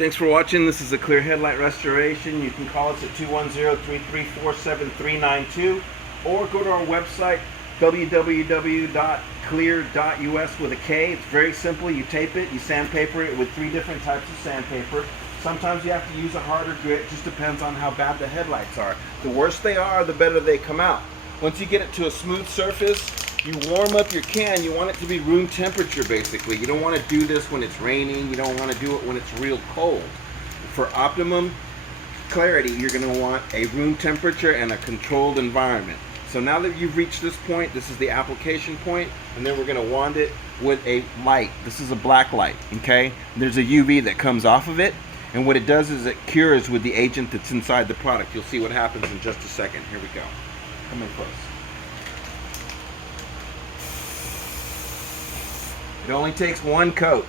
Thanks for watching. This is a clear headlight restoration. You can call us at 210-334-7392 or go to our website www.clear.us with a K. It's very simple. You tape it, you sandpaper it with 3 different types of sandpaper. Sometimes you have to use a harder grit. It just depends on how bad the headlights are. The worse they are, the better they come out. Once you get it to a smooth surface, you warm up your can. You want it to be room temperature, basically. You don't want to do this when it's raining. You don't want to do it when it's real cold. For optimum clarity, you're going to want a room temperature and a controlled environment. So now that you've reached this point, this is the application point, and then we're going to wand it with a light. This is a black light, okay? There's a UV that comes off of it, and what it does is it cures with the agent that's inside the product. You'll see what happens in just a second. Here we go. Come in close. It only takes 1 coat.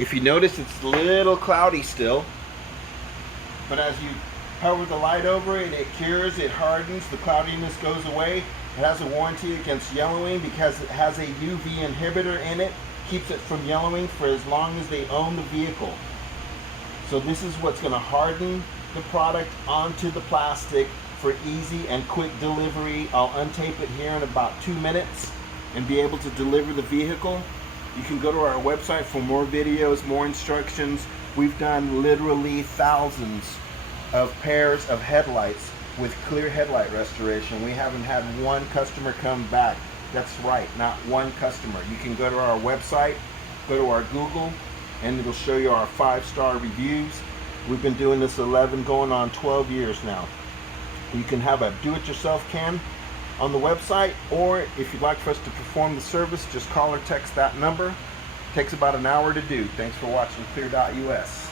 If you notice, it's a little cloudy still, but as you hover the light over it, it cures, it hardens, the cloudiness goes away. It has a warranty against yellowing because it has a UV inhibitor in it, keeps it from yellowing for as long as they own the vehicle. So this is what's going to harden the product onto the plastic for easy and quick delivery. I'll untape it here in about 2 minutes and be able to deliver the vehicle. You can go to our website for more videos, more instructions. We've done literally thousands of pairs of headlights with clear headlight restoration. We haven't had one customer come back. That's right, not one customer. You can go to our website, go to our Google, and it'll show you our 5-star reviews. We've been doing this 11 going on 12 years now. You can have a do-it-yourself can on the website, or if you'd like for us to perform the service, just call or text that number. It takes about an hour to do. Thanks for watching clear.us.